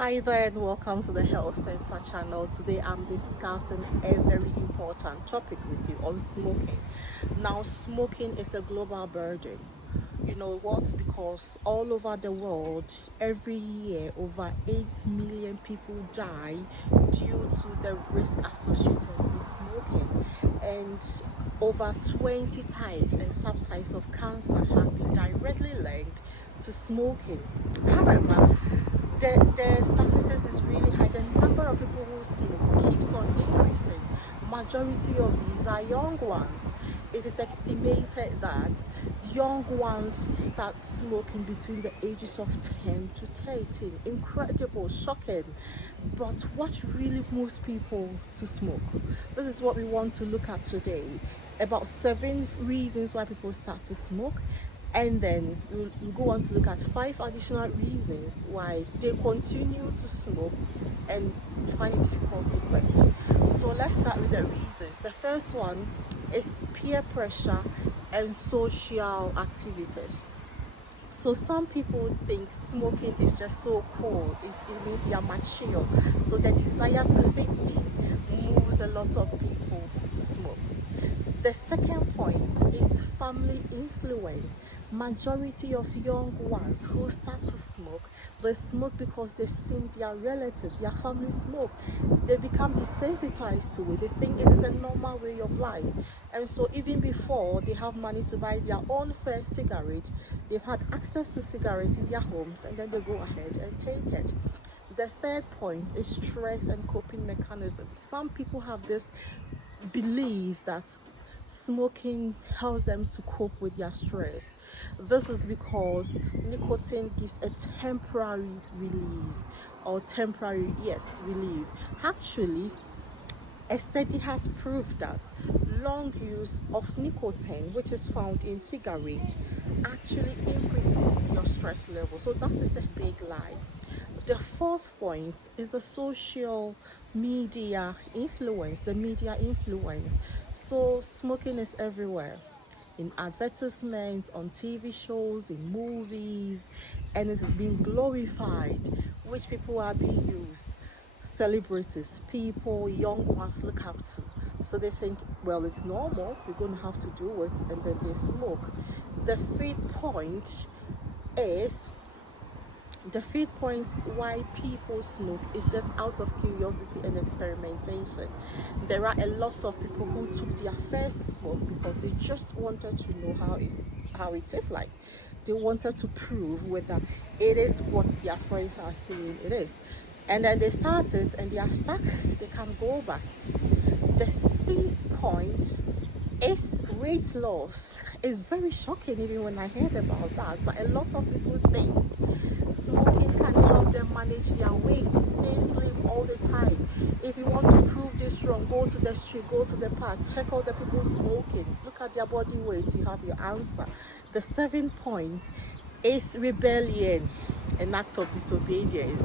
Hi there and welcome to the Health Center channel. Today I'm discussing a very important topic with you on smoking. Now, smoking is a global burden. You know what? Because all over the world, every year, over 8 million people die due to the risk associated with smoking. And over 20 types and subtypes of cancer has been directly linked to smoking. However, the statistics is really high. The number of people who smoke keeps on increasing. Majority of these are young ones. It is estimated that young ones start smoking between the ages of 10 to 13. Incredible, shocking. But what really moves people to smoke? This is what we want to look at today. About 7 reasons why people start to smoke, and then we'll go on to look at 5 additional reasons why they continue to smoke and find it difficult to quit. So let's start with the reasons. The first one is peer pressure and social activities. So some people think smoking is just so cool. It means you're mature. So the desire to fit in moves a lot of people to smoke. The second point is family influence. Majority of young ones who start to smoke, they smoke because they've seen their relatives, their family smoke. They become desensitized to it. They think it is a normal way of life. And so even before they have money to buy their own first cigarette, they've had access to cigarettes in their homes, and then they go ahead and take it. The third point is stress and coping mechanism. Some people have this belief that smoking helps them to cope with their stress. This is because nicotine gives a temporary relief, or temporary, yes, relief. Actually, a study has proved that long use of nicotine, which is found in cigarettes, actually increases your stress level. So that is a big lie. The fourth point is the social media influence, the media influence. So smoking is everywhere, in advertisements, on TV shows, in movies, and it is being glorified. Which people are being used? Celebrities, people young ones look up to. So they think, well, it's normal, we're going to have to do it, and then they smoke. The fifth point is the fifth point why people smoke is just out of curiosity and experimentation. There are a lot of people who took their first smoke because they just wanted to know how it tastes like. They wanted to prove whether it is what their friends are saying it is. And then they started and they are stuck, they can go back. The sixth point is weight loss. It's very shocking even when I heard about that, but a lot of people think smoking can help them manage their weight, stay slim all the time. If you want to prove this wrong, go to the street, go to the park, check out the people smoking, look at their body weight, you have your answer. The seventh point is rebellion, an act of disobedience.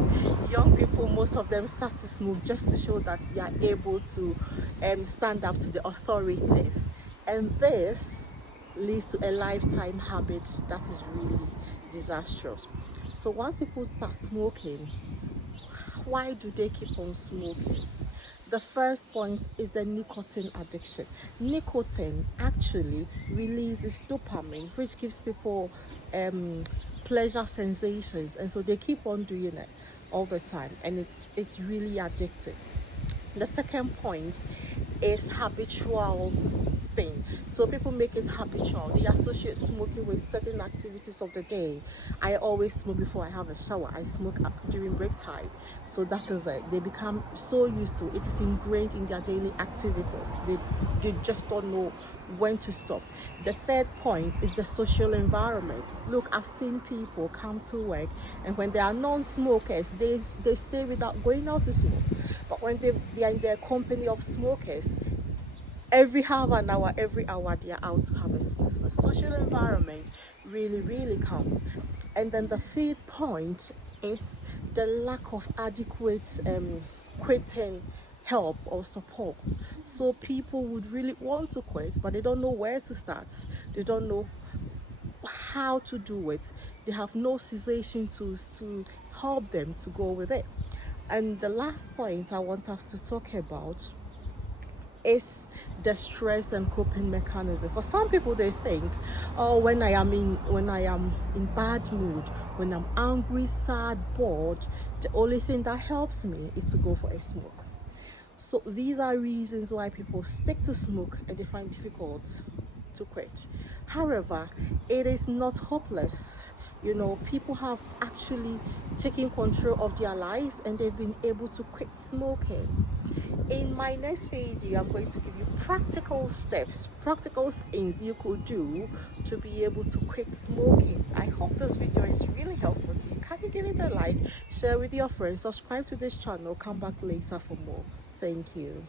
Young people, most of them start to smoke just to show that they are able to stand up to the authorities. And this leads to a lifetime habit that is really disastrous. So once people start smoking, why do they keep on smoking? The first point is the nicotine addiction. Nicotine actually releases dopamine, which gives people pleasure sensations, and so they keep on doing it all the time, and it's really addictive. The second point is habitual thing. So people make it habitual. They associate smoking with certain activities of the day. I always smoke before I have a shower. I smoke during break time. So that is it. They become so used to it. It is ingrained in their daily activities. They just don't know when to stop. The third point is the social environment. Look, I've seen people come to work, and when they are non-smokers, they stay without going out to smoke. But when they are in the company of smokers, every half an hour, every hour, they are out to have a smoke. So the social environment really, really counts. And then the fifth point is the lack of adequate quitting help or support. So people would really want to quit, but they don't know where to start. They don't know how to do it. They have no cessation tools to help them to go with it. And the last point I want us to talk about is the stress and coping mechanism. For some people, they think, oh, when I am in bad mood, when I'm angry, sad, bored, the only thing that helps me is to go for a smoke. So these are reasons why people stick to smoke and they find it difficult to quit. However, it is not hopeless. People have actually taken control of their lives and they've been able to quit smoking. In my next video, I'm going to give you practical steps, practical things you could do to be able to quit smoking. I hope this video is really helpful to you. Can you give it a like, share with your friends, subscribe to this channel, come back later for more. Thank you.